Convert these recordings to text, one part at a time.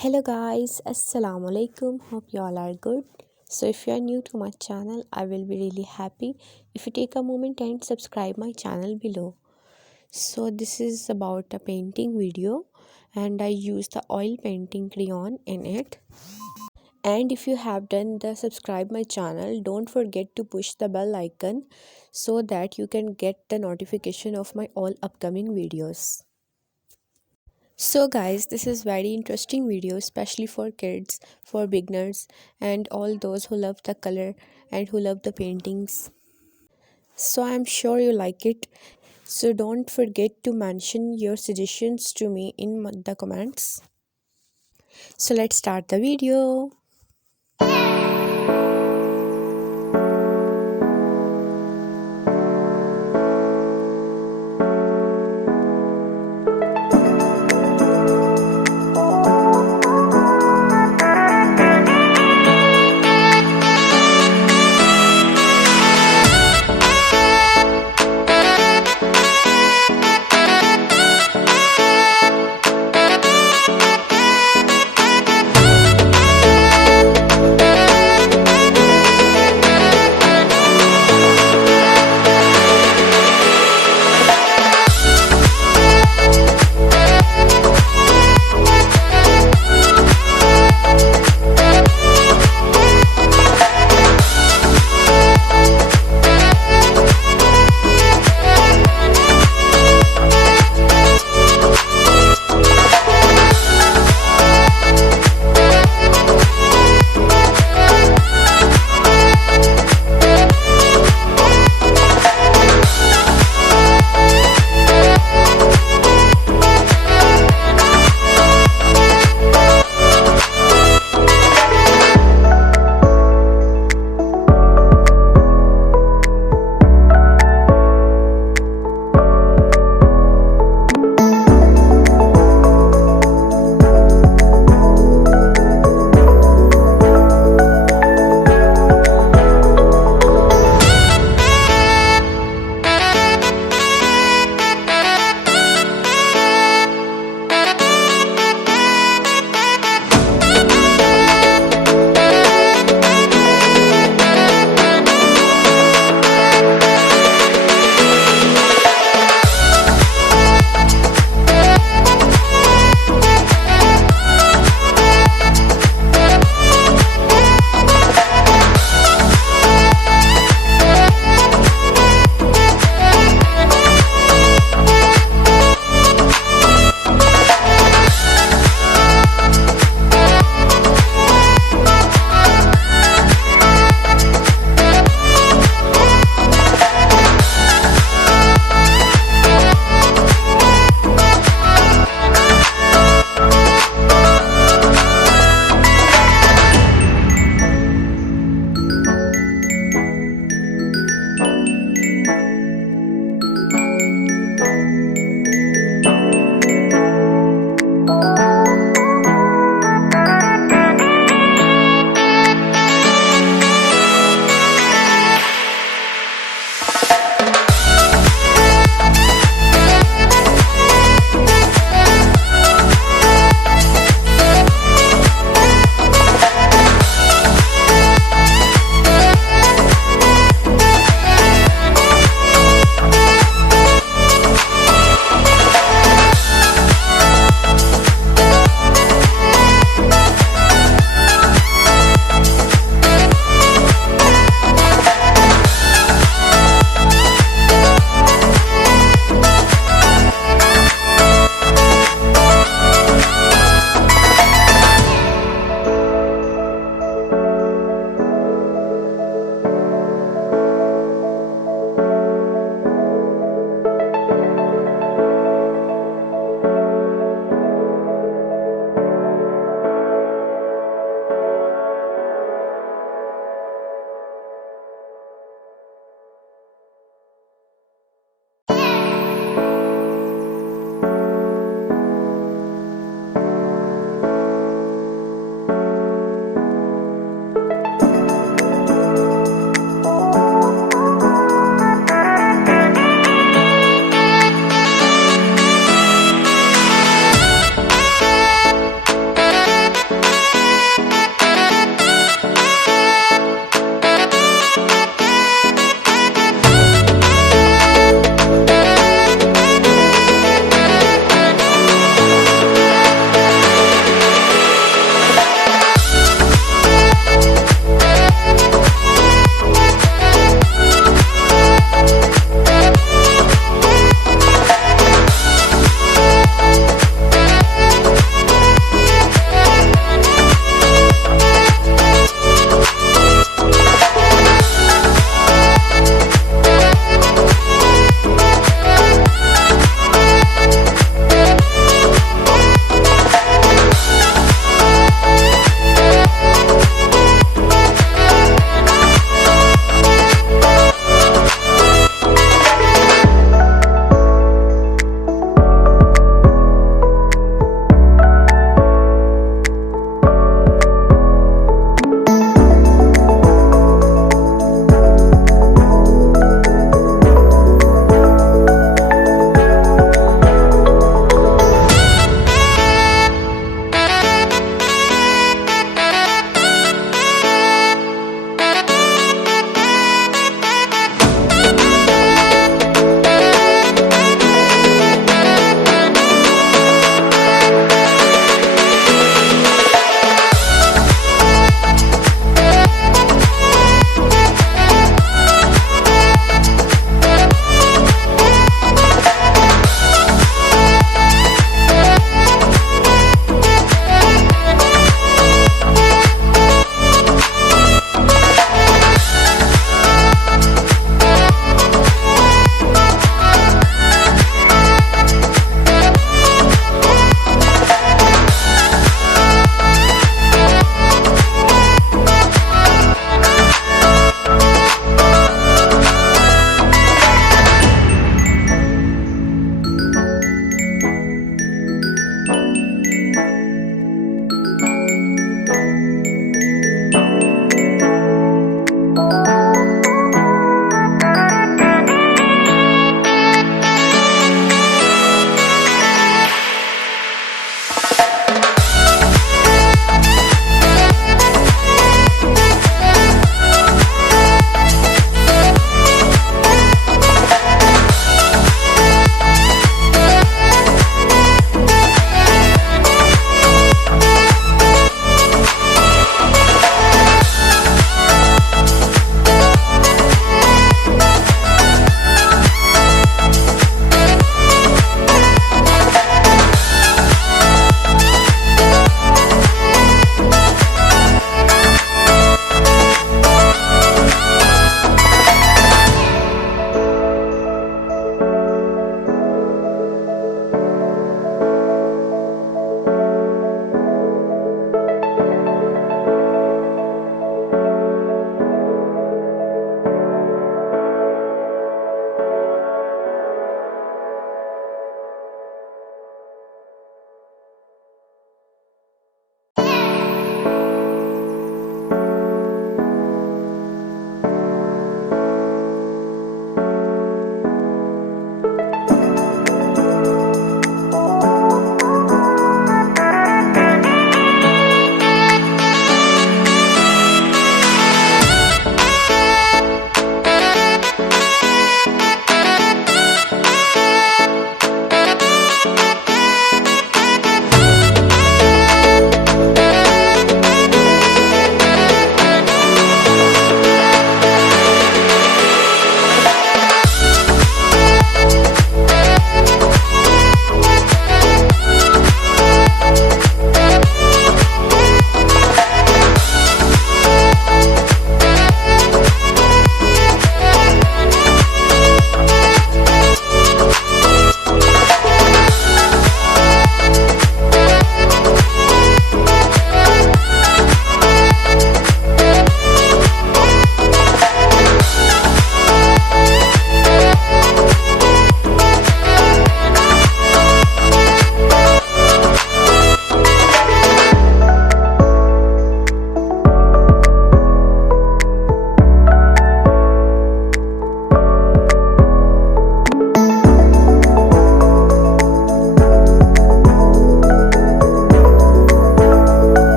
Hello guys, assalamu alaikum. Hope you all are good. So if you are new to my channel, I will be really happy if you take a moment and subscribe my channel below. So this is about a painting video and I use the oil painting crayon in it. And if you have done the subscribe my channel, don't forget to push the bell icon so that you can get the notification of my all upcoming videos. So guys, this is very interesting video especially for kids, for beginners and all those who love the color and who love the paintings. So I'm sure you like it. So don't forget to mention your suggestions to me in the comments. So let's start the video.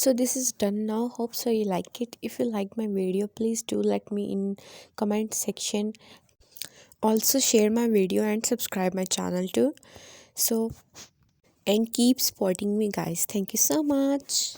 So this is done now. Hope so you like it. If you like my video, please do let me in comment section. Also share my video and subscribe my channel too. So and keep supporting me guys. Thank you so much.